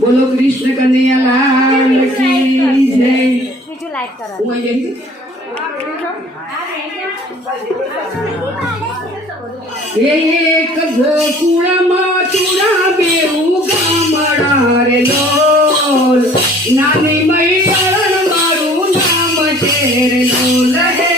बोलो कृष्ण कन्हैया लाल की जय। બીજું લાઈટ કરો હું અહીં જઈશ। એક ગોકુળમાં ચૂડા બેઉ ગામડા રે લોલ, નાની મૈયાળ મારું નામ છે રે લોલ હે।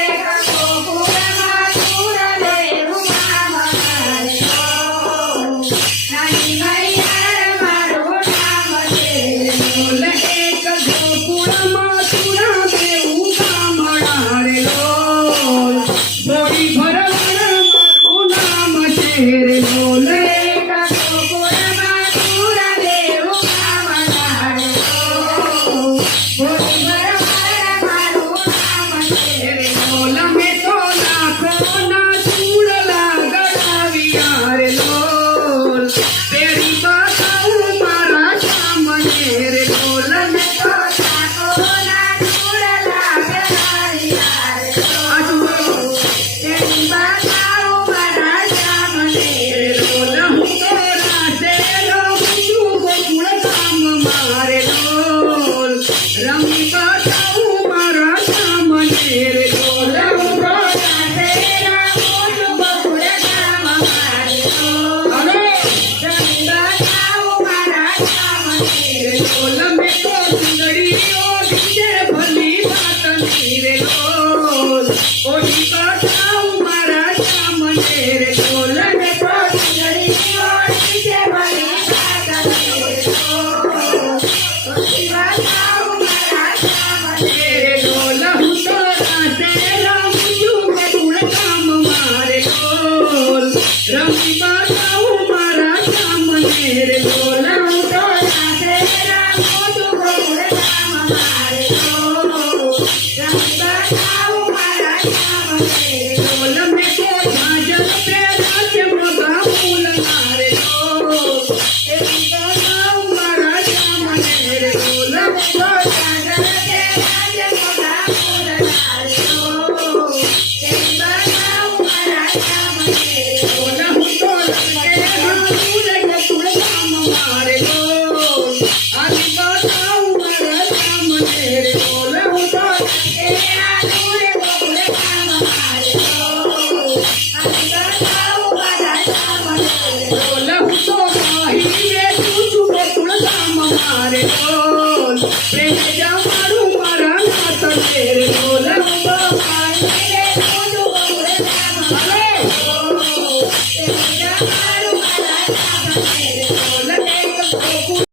प्रेम जा मारू मारा नाथ तेरे बोल